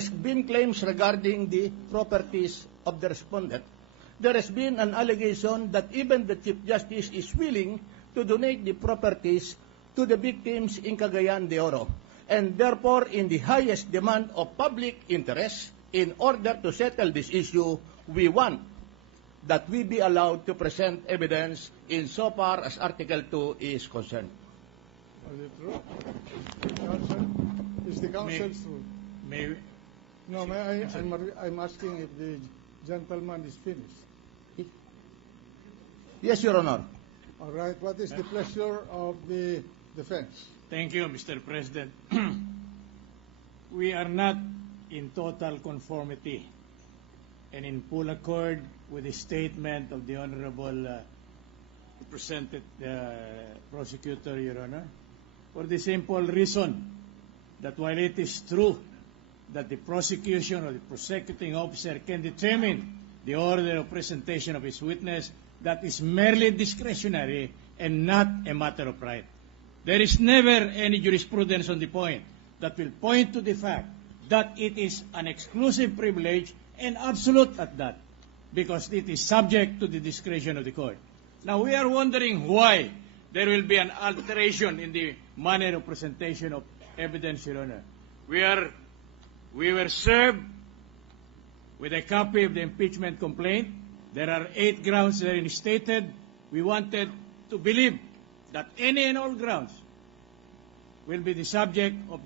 has been claims regarding the properties of the respondent. There has been an allegation that even the Chief Justice is willing to donate the properties to the victims in Cagayan de Oro, and therefore in the highest demand of public interest, in order to settle this issue, we want that we be allowed to present evidence insofar as Article 2 is concerned. Is it true? Counsel? Is the counsel true? No, I'm asking if the gentleman is finished. Yes, Your Honor. All right. What is the pleasure of the defense? Thank you, Mr. President. We are not in total conformity and in full accord with the statement of the Honorable presented prosecutor, Your Honor, for the simple reason that while it is true that the prosecution or the prosecuting officer can determine the order of presentation of his witness, that is merely discretionary and not a matter of right. There is never any jurisprudence on the point that will point to the fact that it is an exclusive privilege and absolute at that, because it is subject to the discretion of the court. Now, we are wondering why there will be an alteration in the manner of presentation of evidence, Your Honor. We were served with a copy of the impeachment complaint. There are 8 grounds therein stated. We wanted to believe that any and all grounds will be the subject of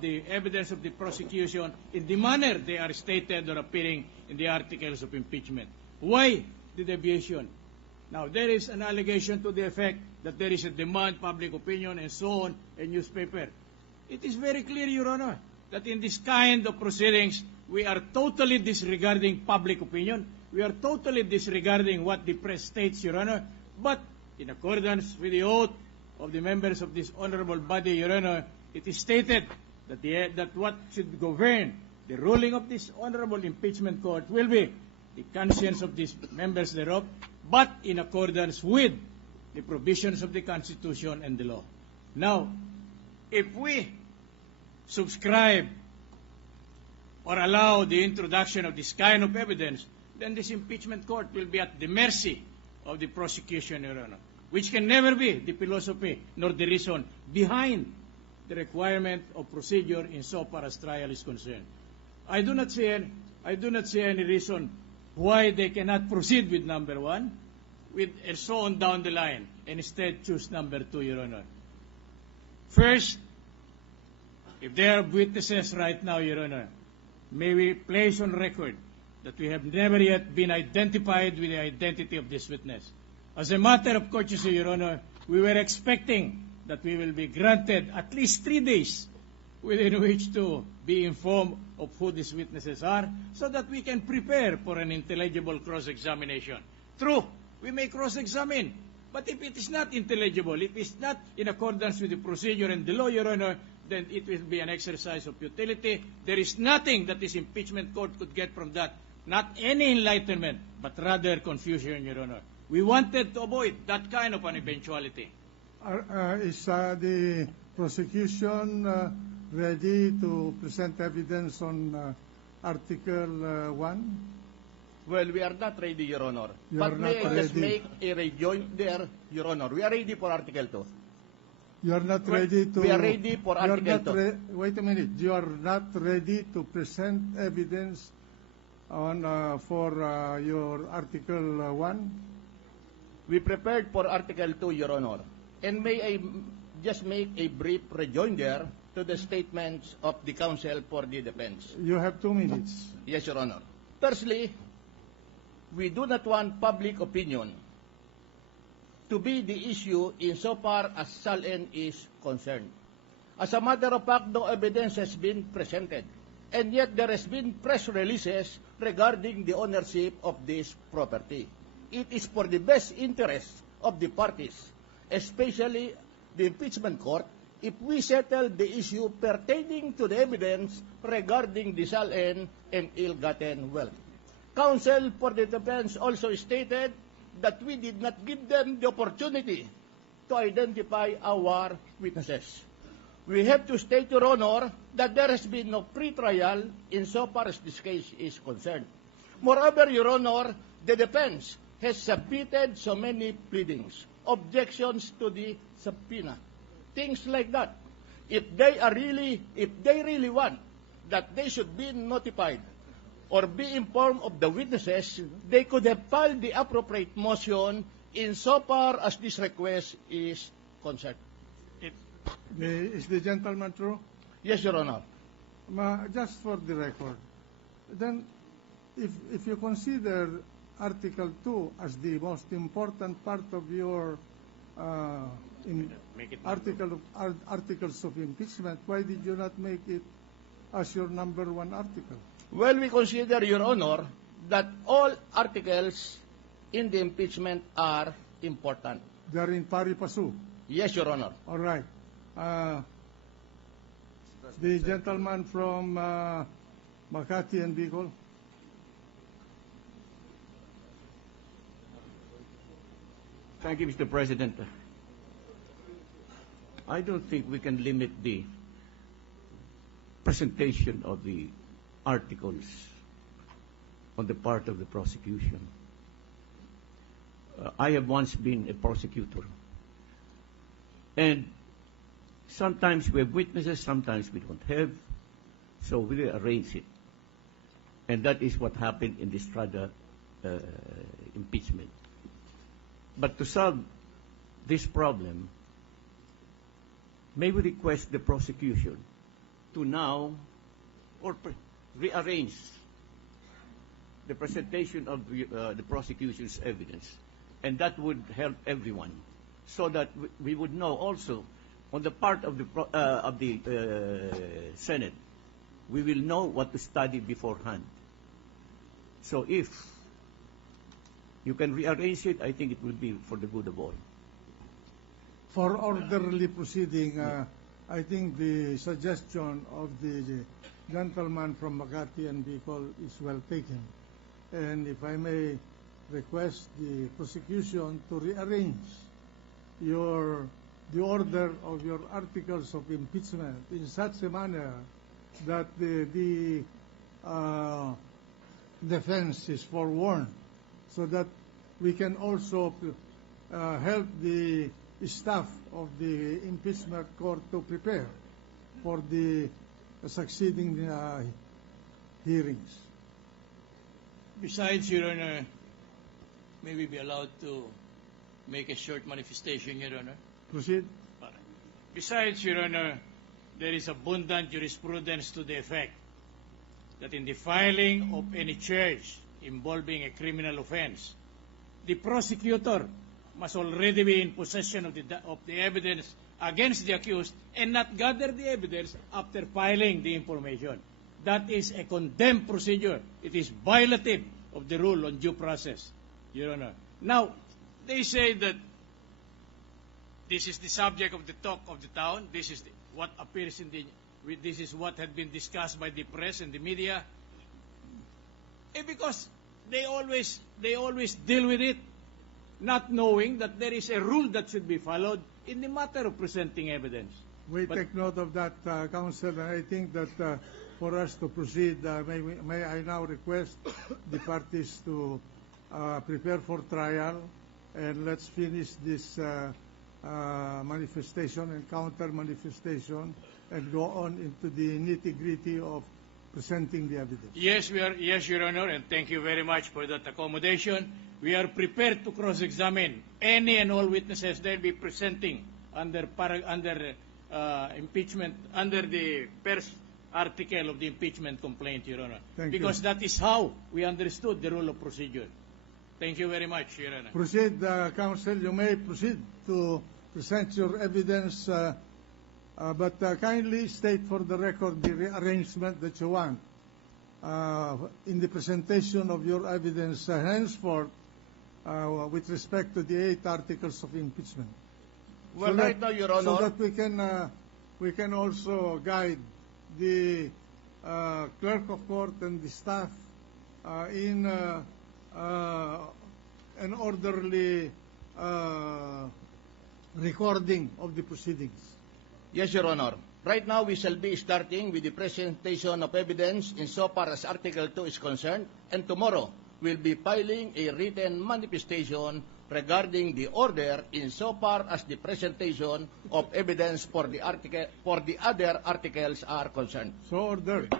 the evidence of the prosecution in the manner they are stated or appearing in the articles of impeachment. Why the deviation? Now, there is an allegation to the effect that there is a demand, public opinion, and so on, a newspaper. It is very clear, Your Honor, that in this kind of proceedings, we are totally disregarding public opinion. We are totally disregarding what the press states, Your Honor. But in accordance with the oath of the members of this honorable body, Your Honor, it is stated that what should govern the ruling of this honorable impeachment court will be the conscience of these members thereof, but in accordance with the provisions of the Constitution and the law. Now, if we subscribe or allow the introduction of this kind of evidence, then this impeachment court will be at the mercy of the prosecution, Your Honor, which can never be the philosophy nor the reason behind the requirement of procedure insofar as trial is concerned. I do not see any reason why they cannot proceed with number 1, with and so on down the line, and instead choose number 2, Your Honor. First, if there are witnesses right now, Your Honor, may we place on record that we have never yet been identified with the identity of this witness. As a matter of courtesy, Your Honor, we were expecting that we will be granted at least 3 days within which to be informed of who these witnesses are, so that we can prepare for an intelligible cross-examination. True, we may cross-examine, but if it is not intelligible, if it is not in accordance with the procedure and the law, Your Honor, then it will be an exercise of futility. There is nothing that this impeachment court could get from that, not any enlightenment, but rather confusion, Your Honor. We wanted to avoid that kind of an eventuality. Is the prosecution ready to present evidence on Article 1? Well, we are not ready, Your Honor. You but are may not I just ready. make a rejoin there, Your Honor. We are ready for Article 2. You are not ready to... We are ready for you are Article not 2. Wait a minute. You are not ready to present evidence on for your Article 1? We prepared for Article 2, Your Honor. And may I just make a brief rejoinder to the statements of the counsel for the defense. You have 2 minutes. Yes, Your Honor. Firstly, we do not want public opinion to be the issue insofar as SALN is concerned. As a matter of fact, no evidence has been presented, and yet there has been press releases regarding the ownership of this property. It is for the best interest of the parties, especially the impeachment court, if we settle the issue pertaining to the evidence regarding the SALN and ill-gotten wealth. Counsel for the defense also stated that we did not give them the opportunity to identify our witnesses. we have to state, Your Honor, that there has been no pre-trial insofar as this case is concerned. Moreover, Your Honor, the defense has submitted so many pleadings, objections to the subpoena, things like that. If they really want that they should be notified or be informed of the witnesses, they could have filed the appropriate motion insofar as this request is concerned. Is the gentleman true? Yes, Your Honor. Just for the record, then if you consider Article 2 as the most important part of your articles of impeachment, why did you not make it as your number one article? Well, we consider, Your Honor, that all articles in the impeachment are important. They are in pari passu. Yes, Your Honor. All right. The gentleman from Makati and Bicol. Thank you, Mr. President. I don't think we can limit the presentation of the articles on the part of the prosecution. I have once been a prosecutor. And sometimes we have witnesses, sometimes we don't have. So we arrange it. And that is what happened in the Estrada impeachment. But to solve this problem, may we request the prosecution to now or rearrange the presentation of the prosecution's evidence, and that would help everyone, so that we would know also on the part of the Senate, we will know what to study beforehand. So if you can rearrange it, I think it will be for the good of all. For orderly proceeding, I think the suggestion of the gentleman from Makati and Bicol is well taken. And if I may request the prosecution to rearrange the order of your articles of impeachment in such a manner that the defense is forewarned, so that we can also help the staff of the impeachment court to prepare for the succeeding hearings. Besides, Your Honor, may we be allowed to make a short manifestation, Your Honor? Proceed. Besides, Your Honor, there is abundant jurisprudence to the effect that in the filing of any charge involving a criminal offense, the prosecutor must already be in possession of the evidence against the accused and not gather the evidence after filing the information. That is a condemned procedure. It is violative of the rule on due process, Your Honor. Now, they say that this is the subject of the talk of the town. This is what appears in this is what had been discussed by the press and the media. Because they always deal with it, not knowing that there is a rule that should be followed in the matter of presenting evidence. We take note of that, Counsel, and I think that for us to proceed, may I now request the parties to prepare for trial, and let's finish this manifestation and counter-manifestation and go on into the nitty-gritty of presenting the evidence. Yes, Your Honor, and thank you very much for that accommodation. We are prepared to cross-examine any and all witnesses they'll be presenting under impeachment, under the first article of the impeachment complaint, Your Honor. Because that is how we understood the rule of procedure. Thank you very much, Your Honor. Proceed, Counsel. You may proceed to present your evidence, but kindly state for the record the rearrangement that you want in the presentation of your evidence henceforth with respect to the 8 articles of impeachment. Well, so right now, Your Honor, so that we can also guide the clerk of court and the staff in an orderly recording of the proceedings. yes, Your Honor. Right now, we shall be starting with the presentation of evidence insofar as Article 2 is concerned, and tomorrow we'll be filing a written manifestation regarding the order insofar as the presentation of evidence for the other articles are concerned. So ordered.